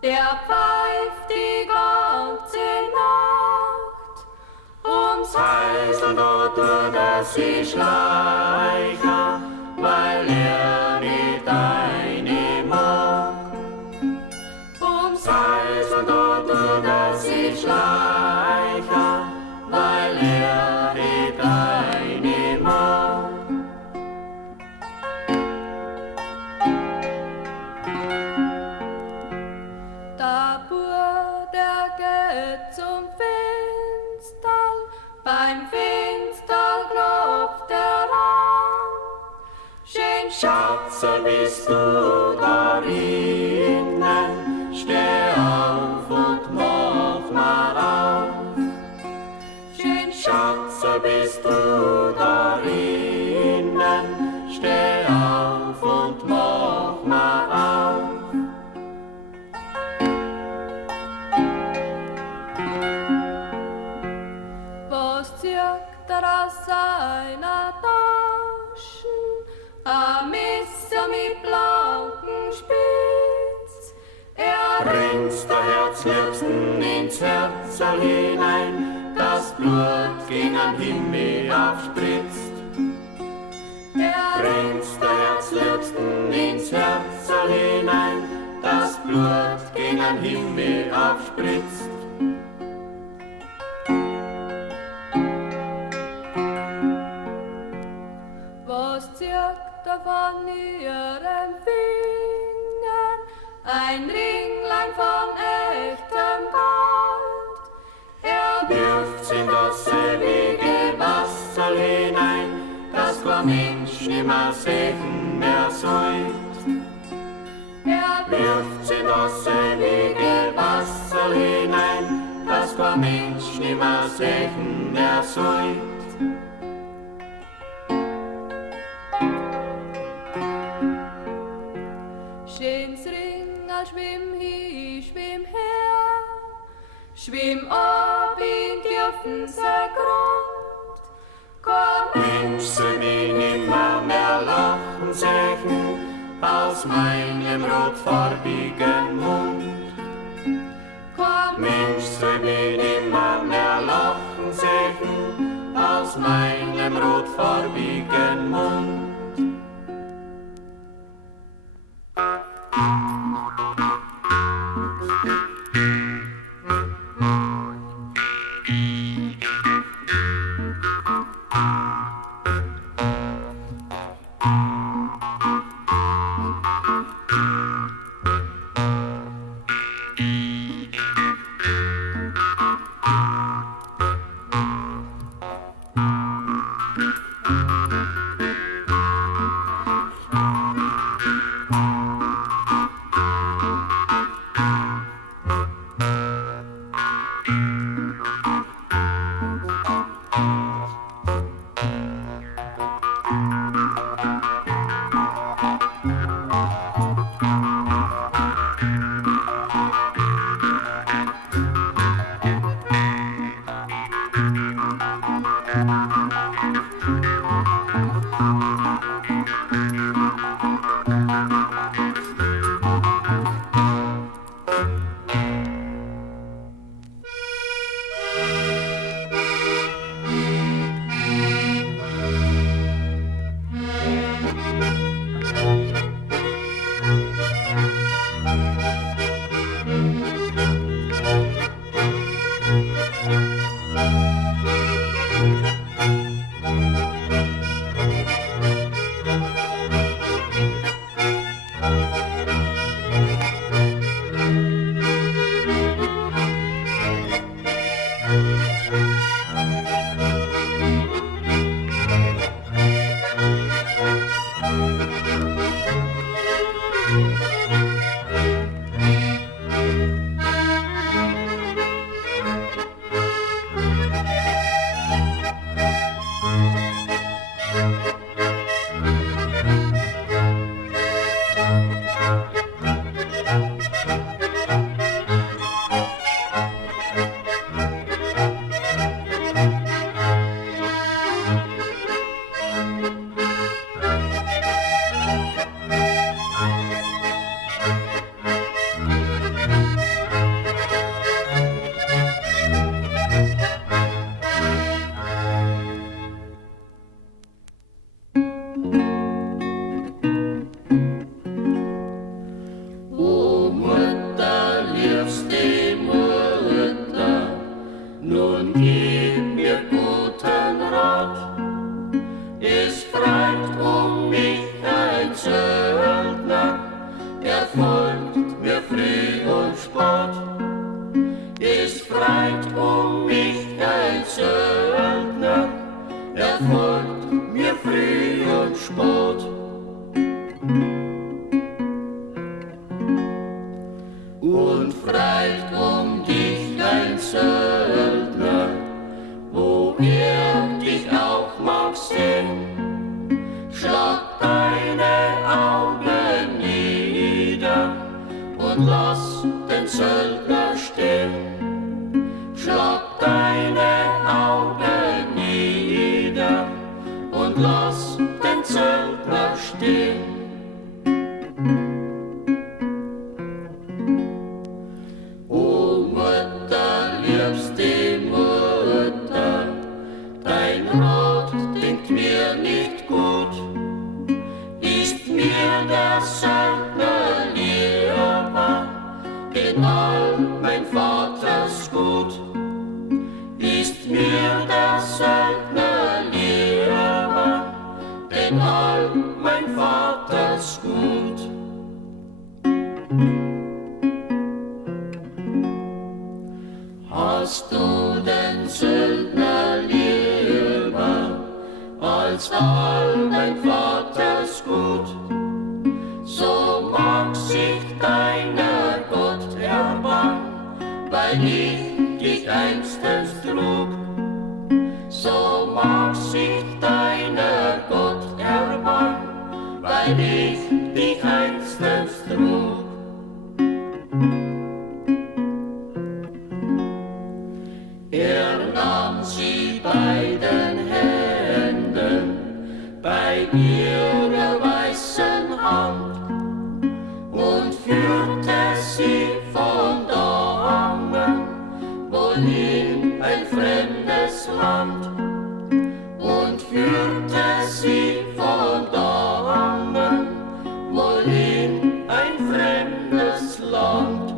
Der pfeift die ganze Nacht, ums Häusl da tut er sich schleichen, weil er nicht eine mag. Ums Häusl da tut er sich schleichen, weil er nicht eine mag. Der Bub, der geht zum Finsterl, beim Finsterl klopft er an. Schön Schatzel, bist du da innen, steh auf und mach mal auf. Schön Schatzel, bist du da innen, steh auf und mach mal auf. Aus seiner Taschen ein Messer mit blanken Spitz. Er bringt's der Herzliebsten ins Herzl hinein, das Blut gegen den Himmel aufspritzt. Er bringt's der Herzliebsten ins Herzl hinein, das Blut gegen den Himmel aufspritzt. Von ihren Fingern ein Ringlein von echtem Gold. Er wirft's in das ewige Wasser hinein, das kein Mensch nimmer sehen mehr sollt. Er wirft's in das ewige Wasser hinein, das kein Mensch nimmer sehen mehr sollt. Schönes Ringel, schwimm hin, schwimm her, schwimm ab in tiefense Grund. Kein Mensch soll mich nimmer mehr lachen sehen, aus meinem rotfarbigen Mund. Kein Mensch soll mich nimmer mehr lachen sehen, aus meinem rotfarbigen Mund. Hast du den Söldner lieber als all dein Vaters Gut, so mag sich deiner Gott erbarmen, weil ich dich einstens trug. So mag sich deiner Gott erbarmen, weil ich dich einstens trug. Er nahm sie bei den Händen, bei ihrer weißen Hand und führte sie von dannen, wohin ein fremdes Land, und führte sie von dannen, wohin ein fremdes Land.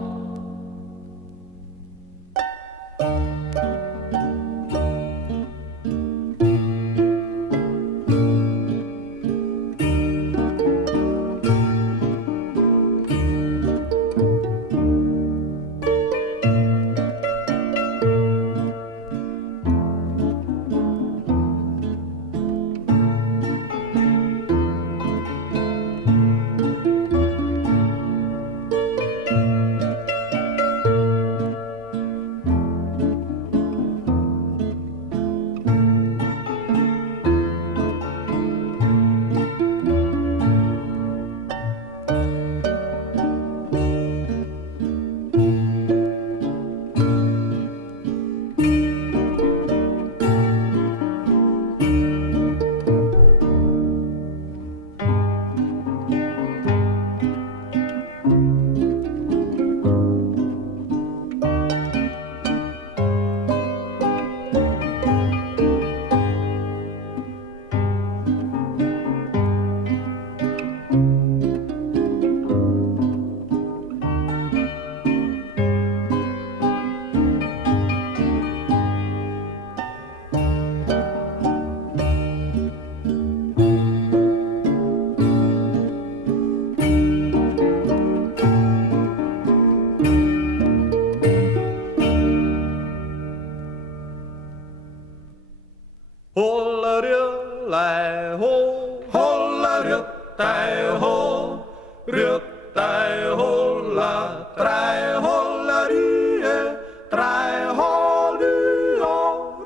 ho, holla rötta ho, rötta holla, drei holla rye, drei holla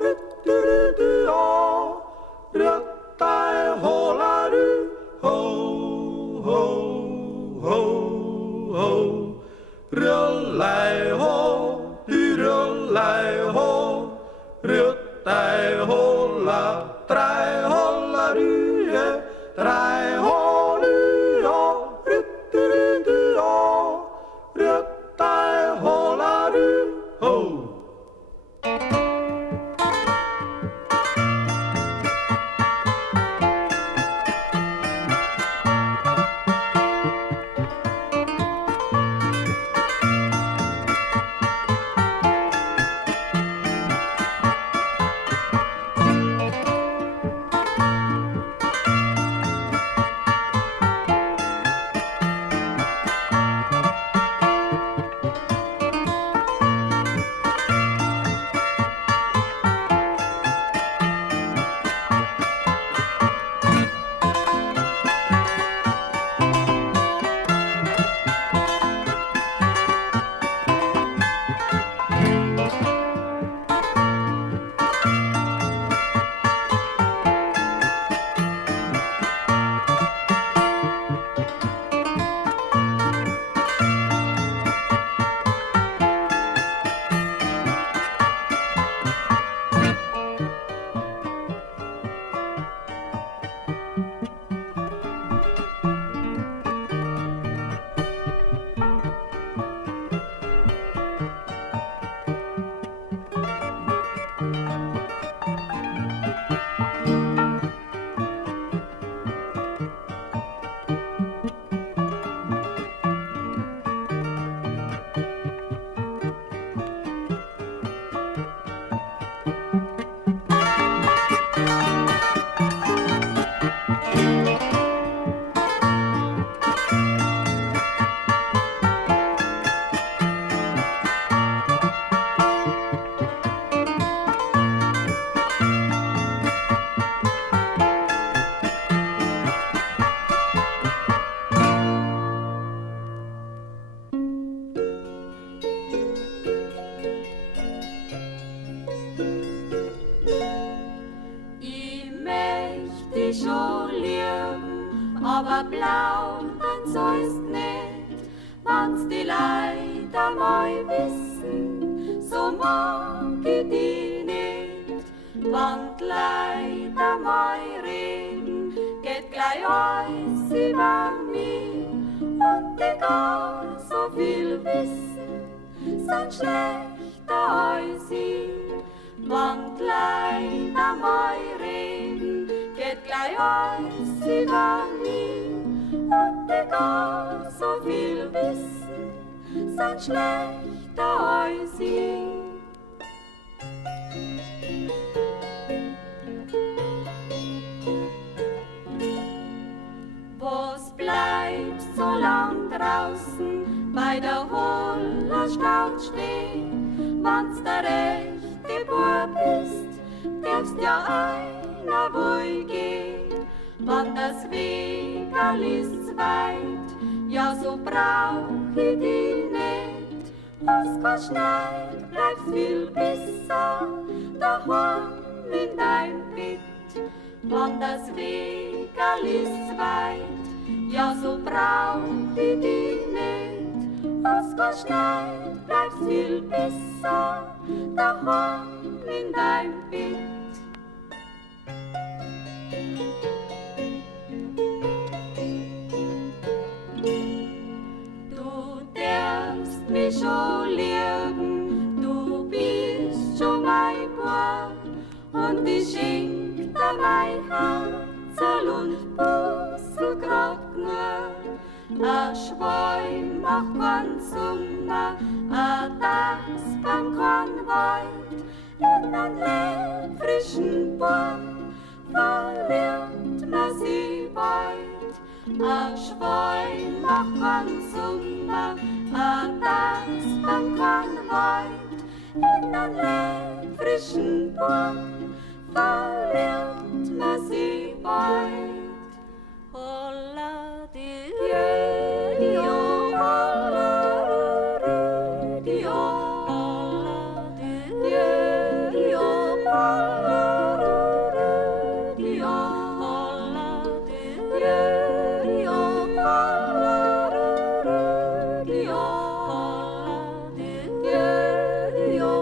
rötta rötta holla ry, ho, ho, ho, ho, rullai ho, du rullai ho, rötta holla, drei holla rye, drei holla rötta holla ry, ho. aber blau, dann sollst nicht, wann's die Leute einmal wissen, so mag ich die nicht. Wann die Leute einmal reden, geht gleich alles über mich, und die gar so viel wissen, sind schlechter als ich. Wann die Leute einmal reden, geht gleich alles über mich, und die gar so viel wissen, sind schlechter als ich. Was bleibst so lang draußen bei der Hollerstadt stehen, wann's der rechte Bub ist, darfst ja einer wohl gehen. Wann das Wegerl ist weit, ja so brauch ich dich nicht. Was kein Schneid, bleibst viel besser daheim in dein Bett. Wann das Wegerl ist weit, ja so brauch ich dich nicht. Was kein Schneid, bleibst viel besser daheim in dein Bett. Mich schon lieben, du bist schon mein Bub, und ich schenk dir mein Herz und Puzzle grad nur. A Schwein macht keinen Sommer, a Dachs beim Kornwald, in einen frischen Baum verliert man sie bald. A Schwein macht keinen Sommer, a Dachs beim Kornwald, in einen frischen Baum verliert man sie bald. weit. Holla die Dio, holla Dio, holla die Dio, holla Dio, holla die Dio, holla Dio, holla die Dio,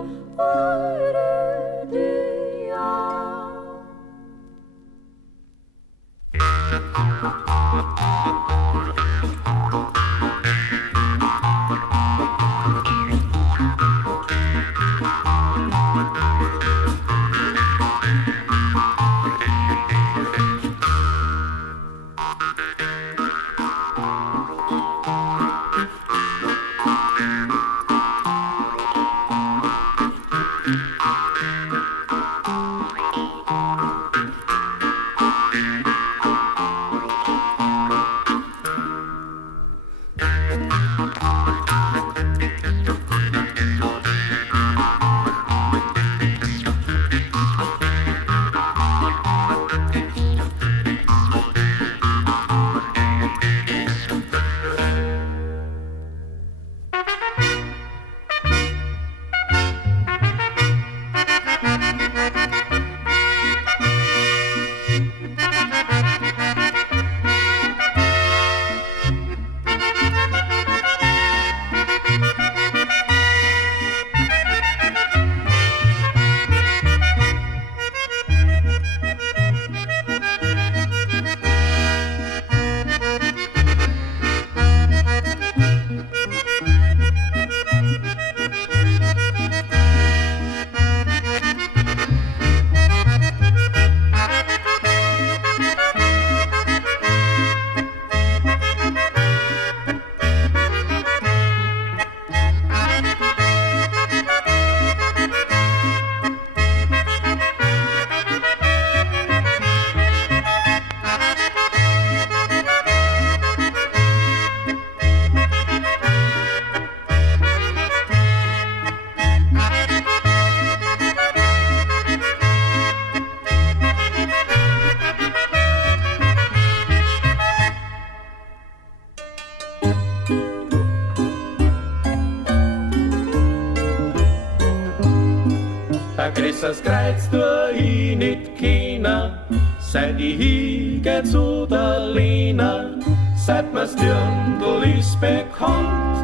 Das Kreuz tu ich nicht kennen, seit ich hingeh zu der Lena. Seit mir's Dirndl ist bekannt,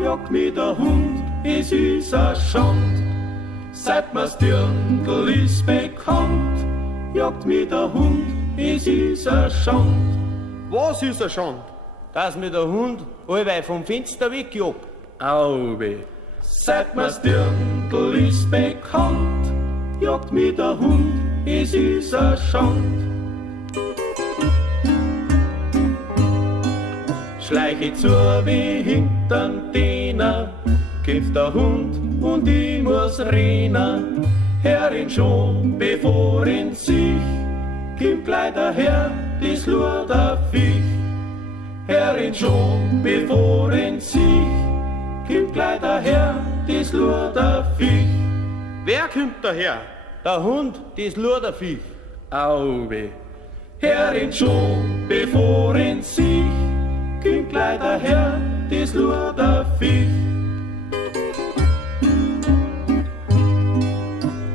jagt mich der Hund, es ist a Schand. Seit mir's Dirndl ist bekannt, jagt mich der Hund, es ist a Schand. Was ist a Schand? Dass mir der Hund allweil vom Fenster wegjagt. Auwe. Seit mir's Dirndl ist bekannt, jagt mich der Hund, es ist a Schand. Schleich ich zu wie hintern Diener, kämpft der Hund und ich muss rennen. Hör ihn schon, bevor ihn sich, kommt gleich daher, das Luderviech. Hör ihn schon, bevor ihn sich, kommt gleich daher, das Luderviech. Wer kommt daher? Der Hund, das Luderviech. Auwe. Hör ihn schon, bevor ihn sich, kommt gleich daher, das Luderviech.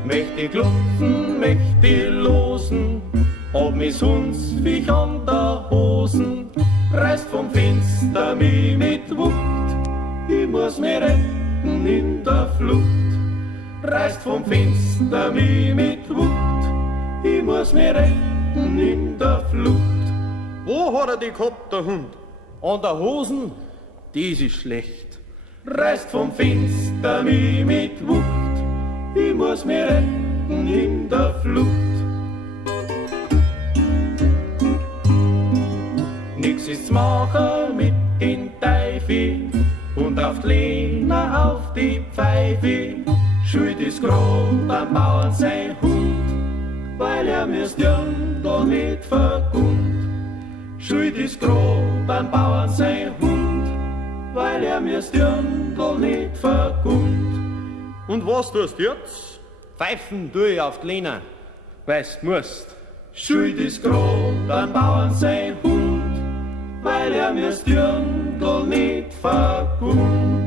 Möcht ich klopfen, möcht ich losen, hab mis Hundsviech an der Hosen, reißt vom Fenster mich mit Wucht, ich muss mich retten in der Flucht. Reißt vom Fenster mich mit Wucht, ich muss mich retten in der Flucht. Wo hat er die gehabt, der Hund? An der Hosen? Das ist schlecht. Reißt vom Fenster mich mit Wucht, ich muss mich retten in der Flucht. Nix ist zu machen mit den Teufel und auf die Lena auf die Pfeife. Schuld ist grad am Bauern sein Hund, weil er mir's Dirndl nicht vergund. Schuld ist grad am Bauern sein Hund, weil er mir's Dirndl nicht vergund. Und was tust du jetzt? Pfeifen tue ich auf die Lena. Weil's musst. schuld ist grad am Bauern sein Hund, weil er mir's Dirndl nicht vergund.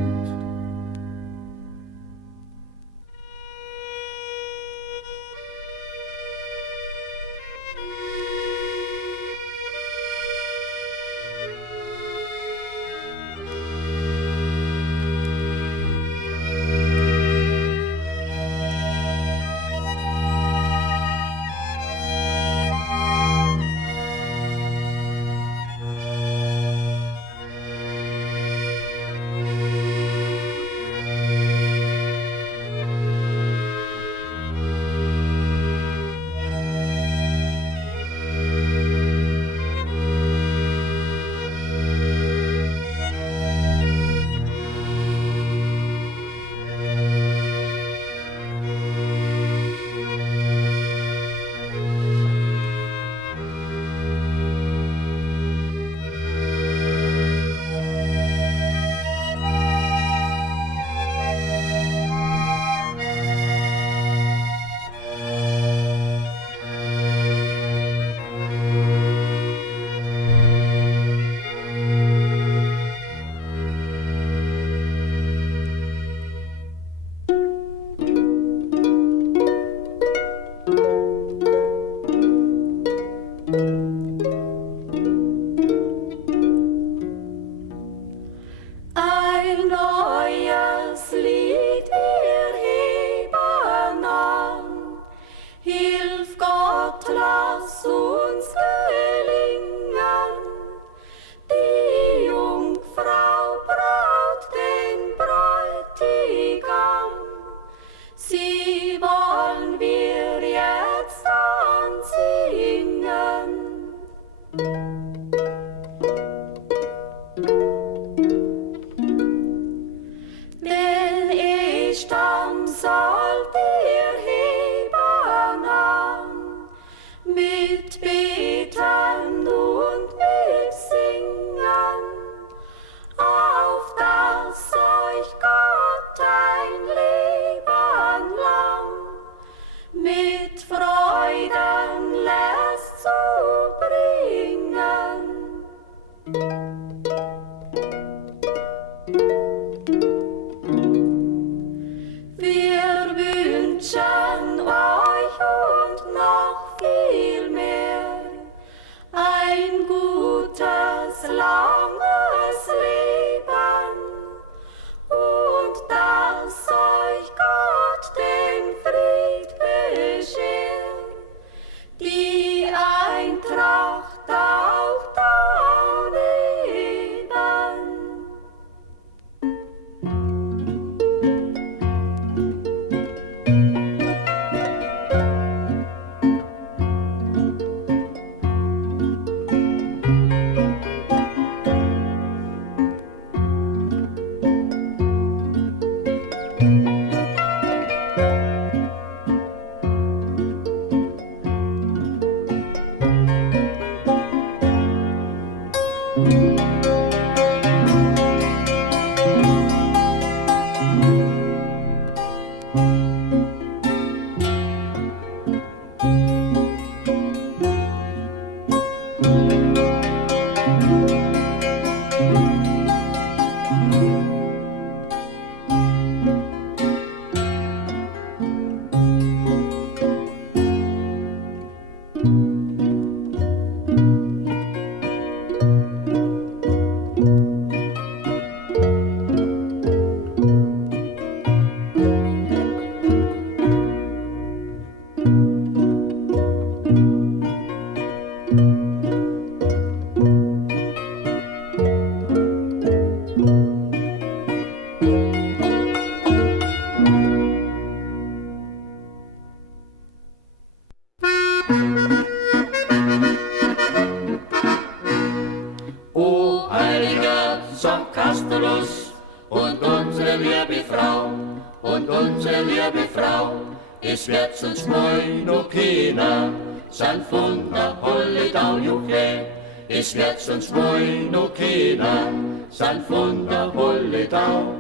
Es wird uns mal noch keiner, sind von der Holledauer Schimmel. Es wird uns mal noch keiner, sind von der Holledau.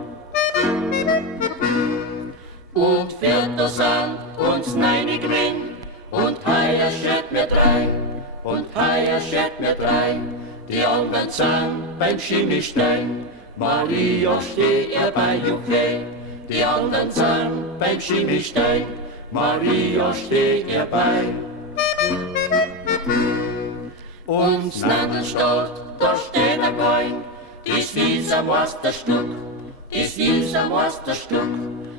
Und vierter sind uns neine gewinn, und heuer schert mir drei, und heuer schert mir drei. Die anderen sind beim Schimmelstein, Maria steht er bei Juche. Die anderen sind beim Schimmelstein, Maria steht er bei. Und Nadelstadt, da steht ein Gein, das ist ein Meisterstück, das ist ein Meisterstück.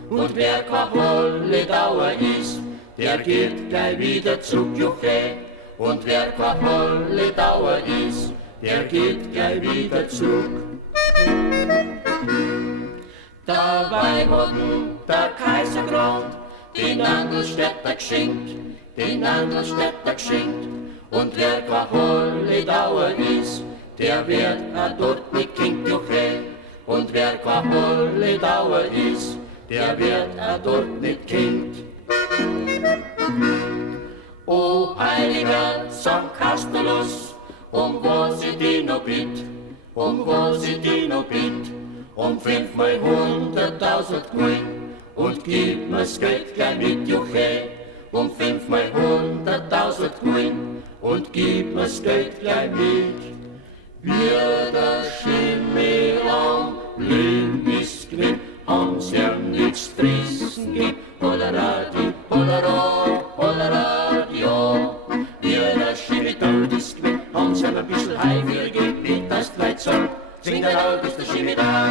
Und wer kein Holledauer ist, der geht gleich wieder zu Juche. Und wer kein Holledauer ist, der geht gleich wieder zurück. Dabei hat der Kaiser grad den Nadelstädter geschenkt, den Nadelstädter geschenkt. Und wer kein Holledauer ist, der wird dort mit Kind Juche. Und wer kein Holledauer ist, der wird dort mit Kind. O heiliger St. Kastulus, was ich die noch bitt, was ich die noch bitt, 5-mal 100.000 Gulden und gib mir's Geld gleich mit Juche. 5-mal 100.000 Gulden und gib mir's Geld gleich mit. Wir der Schimmel am Leben ist gewinn, haben's ihm nichts frissen gegeben. Holleradi, hollera, holleradi, ja. Wir der Schimmel dort ist gewinn, haben's ihm ein bisschen Heimweh gegeben, wie das Leid sagt. Zwing der Laut ist der Schimmel da.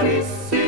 Bairisches.